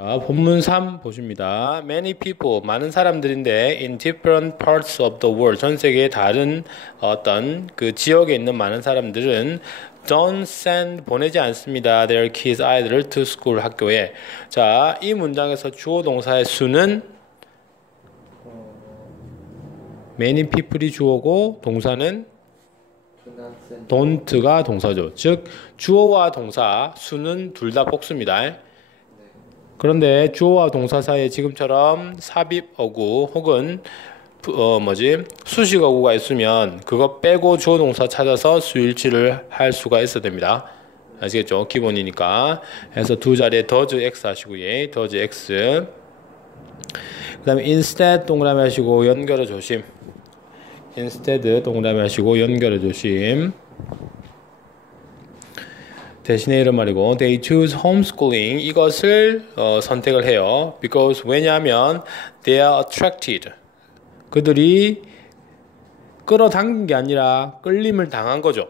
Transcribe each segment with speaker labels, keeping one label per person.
Speaker 1: 자, 본문 3 보십니다. Many people, 많은 사람들인데 in different parts of the world, 전 세계의 다른 어떤 그 지역에 있는 많은 사람들은 don't send 보내지 않습니다. their kids 아이들을 to school 학교에. 자, 이 문장에서 주어 동사의 수는 many people이 주어고 동사는 don't가 동사죠. 즉 주어와 동사 수는 둘 다 복수입니다. 그런데 주어와 동사 사이에 지금처럼 삽입 어구 혹은 어 뭐지 수식 어구가 있으면 그거 빼고 주어 동사 찾아서 수일치를 할 수가 있어야 됩니다. 아시겠죠? 기본이니까. 그래서 두 자리에 does x 하시고요. does x. 그다음에 instead 동그라미 하시고 연결해 조심. instead 동그라미 하시고 연결해 조심. 대신에 이런 말이고 they choose homeschooling 이것을 어, 선택을 해요. because 왜냐하면 they are attracted 그들이 끌어당긴 게 아니라 끌림을 당한 거죠.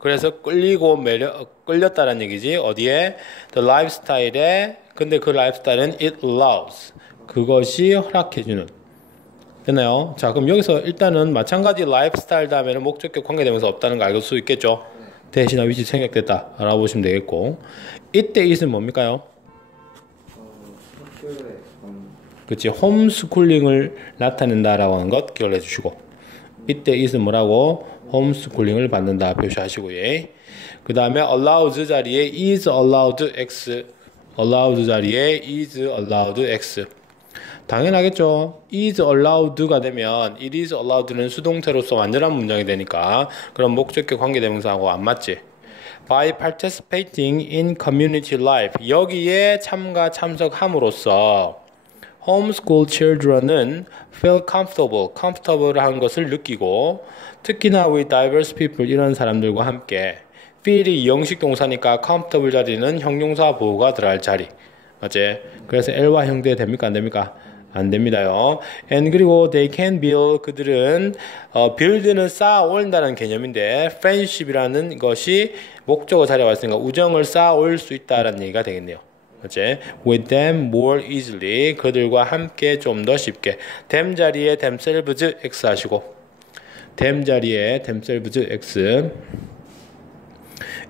Speaker 1: 그래서 끌리고 매력 끌렸다는 얘기지 어디에 the lifestyle에 근데 그 라이프스타일은 it allows 그것이 허락해주는 됐나요? 자 그럼 여기서 일단은 마찬가지 라이프스타일 다음에는 목적격 관계되면서 없다는 거 알 수 있겠죠? 대신에 위치 생략됐다 알아보시면 되겠고 이때 있은 뭡니까요? 그치 홈스쿨링을 나타낸다라고 하는 것 기억해 주시고 이때 있은 뭐라고? 홈스쿨링을 받는다 표시하시고요 그 다음에 allows 자리에 is allowed x allowed 자리에 is allowed x 당연하겠죠. is allowed가 되면 it is allowed는 수동태로서 완전한 문장이 되니까 그럼 목적격 관계대명사하고 안 맞지. by participating in community life 여기에 참가 참석함으로써 homeschool children은 feel comfortable, comfortable 한 것을 느끼고 특히나 with diverse people 이런 사람들과 함께 feel이 영식 동사니까 comfortable 자리는 형용사 보호가 들어갈 자리 맞지? 그래서 L와 형대 됩니까 안 됩니까? 안 됩니다요. and 그리고 they can build 그들은 어, build는 쌓아 올린다는 개념인데 friendship이라는 것이 목적어 자리에 왔으니까 우정을 쌓아 올수 있다라는 얘기가 되겠네요. 그렇지? with them more easily 그들과 함께 좀 더 쉽게 them 자리에 themselves x 하시고 them 자리에 themselves x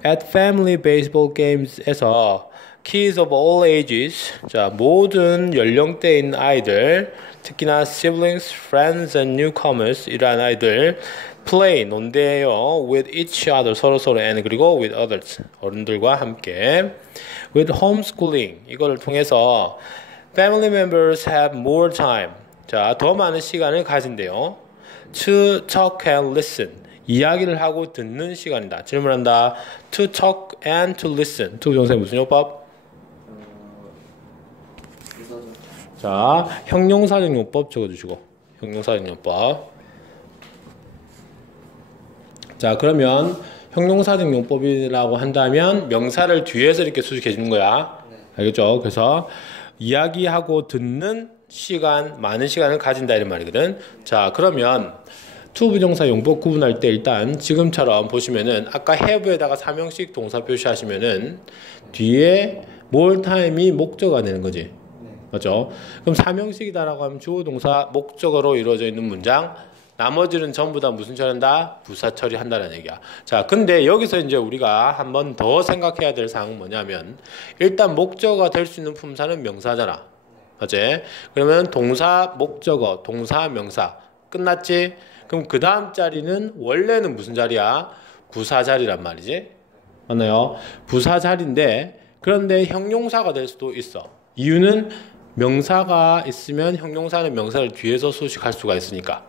Speaker 1: at family baseball games에서 kids of all ages, 자 모든 연령대에 있는 아이들, 특히나 siblings, friends and newcomers 이러한 아이들 play 논대요 with each other 서로 서로 and 그리고 with others 어른들과 함께 with homeschooling 이거를 통해서 family members have more time 자 더 많은 시간을 가진대요 to talk and listen 이야기를 하고 듣는 시간이다 질문한다 to talk and to listen 두 동사 무슨 요법 자, 형용사적 용법 적어주시고 형용사적 용법. 자, 그러면 형용사적 용법이라고 한다면 명사를 뒤에서 이렇게 수식해 주는 거야. 알겠죠? 그래서 이야기하고 듣는 시간, 많은 시간을 가진다 이런 말이거든. 자, 그러면 투부정사 용법 구분할 때 일단 지금처럼 보시면은 아까 have에다가 사명식 동사 표시하시면은 뒤에 more time이 목적어가 되는 거지. 맞죠? 그럼 사명식이다라고 하면 주어 동사 목적어로 이루어져 있는 문장 나머지는 전부 다 무슨 처리한다? 부사 처리한다는 얘기야. 자, 근데 여기서 이제 우리가 한 번 더 생각해야 될 사항은 뭐냐면 일단 목적어가 될 수 있는 품사는 명사잖아. 맞지? 그러면 동사, 목적어, 동사, 명사 끝났지? 그럼 그 다음 자리는 원래는 무슨 자리야? 부사 자리란 말이지. 맞나요? 부사 자리인데 그런데 형용사가 될 수도 있어. 이유는 명사가 있으면 형용사는 명사를 뒤에서 수식할 수가 있으니까.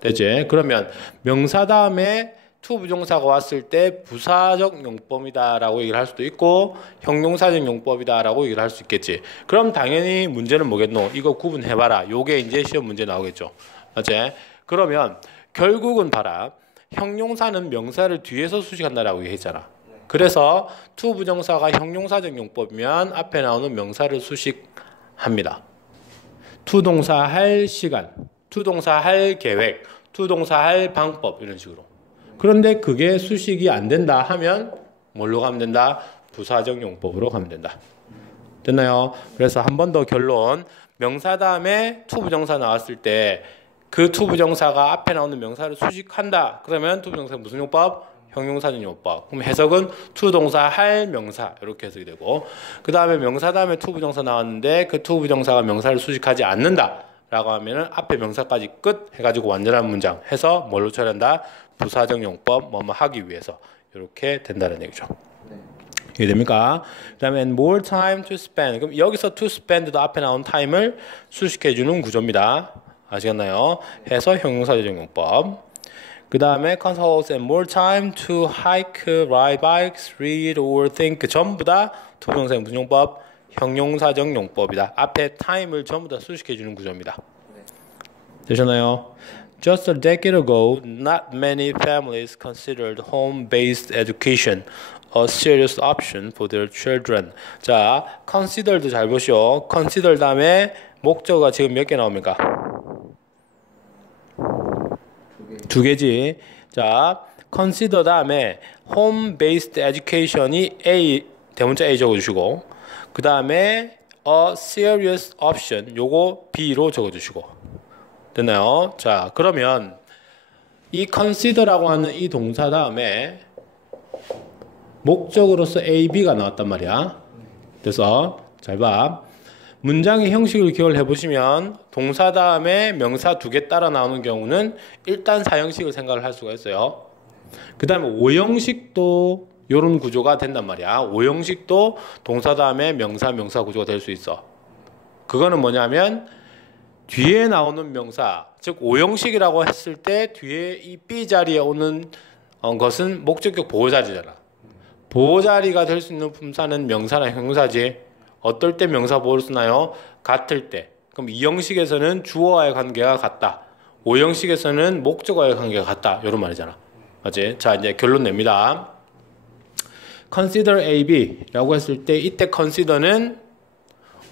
Speaker 1: 되지? 그러면 명사 다음에 투 부정사가 왔을 때 부사적 용법이다라고 얘기를 할 수도 있고 형용사적 용법이다라고 얘기를 할 수 있겠지. 그럼 당연히 문제는 뭐겠노? 이거 구분해봐라. 요게 이제 시험 문제 나오겠죠. 맞지? 그러면 결국은 봐라. 형용사는 명사를 뒤에서 수식한다라고 얘기했잖아. 그래서 투 부정사가 형용사적 용법이면 앞에 나오는 명사를 수식 합니다. 투동사 할 시간, 투동사 할 계획, 투동사 할 방법 이런 식으로. 그런데 그게 수식이 안 된다 하면 뭘로 가면 된다? 부사적 용법으로 가면 된다. 됐나요? 그래서 한 번 더 결론. 명사 다음에 투 부정사 나왔을 때 그 투 부정사가 앞에 나오는 명사를 수식한다. 그러면 투 부정사 무슨 용법? 형용사전 용법. 그럼 해석은 투 동사 할 명사 이렇게 해석이 되고 그 다음에 명사 다음에 투 부정사 나왔는데 그투 부정사가 명사를 수식하지 않는다. 라고 하면은 앞에 명사까지 끝 해가지고 완전한 문장 해서 뭘로 처리한다? 부사적 용법 뭐뭐 하기 위해서 이렇게 된다는 얘기죠. 이해 됩니까? 그 다음에 more time to spend. 그럼 여기서 to spend도 앞에 나온 time을 수식해 주는 구조입니다. 아시겠나요? 해서 형용사적 용법. 그 다음에 consult and more time to hike, ride bikes, read or think. 전부 다 투부정사의 무슨 용법? 형용사적 용법이다. 앞에 time을 전부 다 수식해주는 구조입니다. 되셨나요? Just a decade ago, not many families considered home-based education a serious option for their children. 자, consider도 잘 보시오. consider 다음에 목적어가 지금 몇 개 나옵니까? 두 개지. 자, consider 다음에 home-based education이 A 대문자 A 적어 주시고 그 다음에 a serious option 요거 B로 적어 주시고 됐나요? 자, 그러면 이 consider라고 하는 이 동사 다음에 목적으로서 A, B가 나왔단 말이야. 그래서 잘 봐. 문장의 형식을 기억을 해보시면 동사 다음에 명사 두 개 따라 나오는 경우는 일단 사형식을 생각을 할 수가 있어요. 그 다음에 오형식도 이런 구조가 된단 말이야. 오형식도 동사 다음에 명사, 명사 구조가 될 수 있어. 그거는 뭐냐면 뒤에 나오는 명사, 즉 오형식이라고 했을 때 뒤에 이 B 자리에 오는 어, 것은 목적격 보호 자리잖아. 보호 자리가 될 수 있는 품사는 명사나 형용사지. 어떨 때 명사 보호를 쓰나요? 같을 때. 그럼 이 형식에서는 주어와의 관계가 같다. 오 형식에서는 목적어와의 관계가 같다. 이런 말이잖아. 맞지? 자, 이제 결론 냅니다. consider A, B라고 했을 때 이때 consider는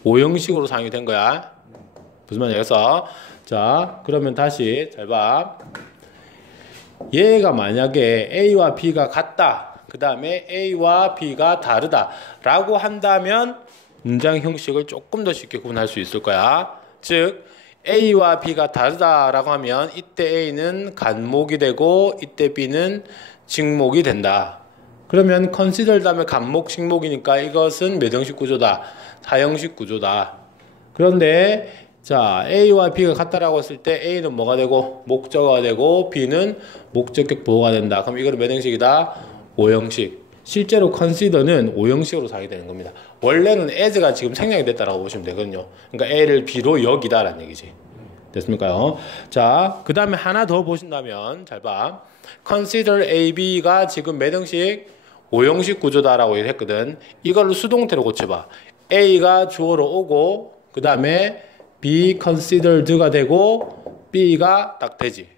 Speaker 1: 오 형식으로 사용이 된 거야. 무슨 말이겠어? 자, 그러면 다시 잘 봐. 얘가 만약에 A와 B가 같다. 그 다음에 A와 B가 다르다 라고 한다면 문장 형식을 조금 더 쉽게 구분할 수 있을 거야. 즉 A와 B가 다르다라고 하면 이때 A는 간목이 되고 이때 B는 직목이 된다. 그러면 consider 다음에 간목, 식목이니까 이것은 몇 형식 구조다? 사형식 구조다. 그런데 자 A와 B가 같다라고 했을 때 A는 뭐가 되고 목적어가 되고 B는 목적격 보호가 된다. 그럼 이거는 몇 형식이다? 오형식. 실제로 consider는 오형식으로 사용이 되는 겁니다. 원래는 as가 지금 생략이 됐다라고 보시면 되거든요. 그러니까 a를 b로 여기다라는 얘기지. 됐습니까요? 자, 그 다음에 하나 더 보신다면 잘 봐. consider a, b가 지금 몇 형식? 오형식 구조다라고 했거든. 이걸로 수동태로 고쳐봐. a가 주어로 오고 그 다음에 be considered가 되고 b가 딱 되지.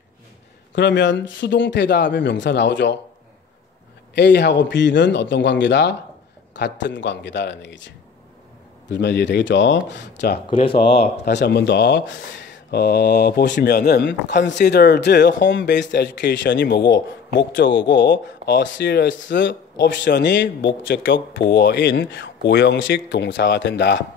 Speaker 1: 그러면 수동태 다음에 명사 나오죠. A하고 B는 어떤 관계다? 같은 관계다라는 얘기지. 무슨 말인지 되겠죠? 자, 그래서 다시 한 번 더, 어, 보시면은, considered home-based education이 뭐고, 목적어고, a serious option이 목적격 보어인 오형식 동사가 된다.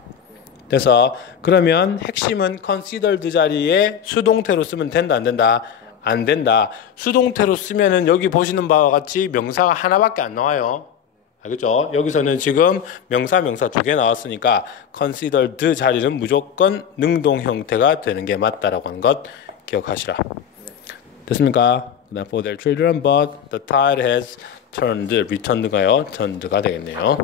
Speaker 1: 그래서, 그러면 핵심은 considered 자리에 수동태로 쓰면 된다, 안 된다? 안 된다. 수동태로 쓰면은 여기 보시는 바와 같이 명사가 하나밖에 안 나와요. 알겠죠? 여기서는 지금 명사 명사 두 개 나왔으니까 considered 자리는 무조건 능동 형태가 되는 게 맞다라고 하는 것 기억하시라. 됐습니까? For their children, but the tide has turned, returned가요? turned가 되겠네요.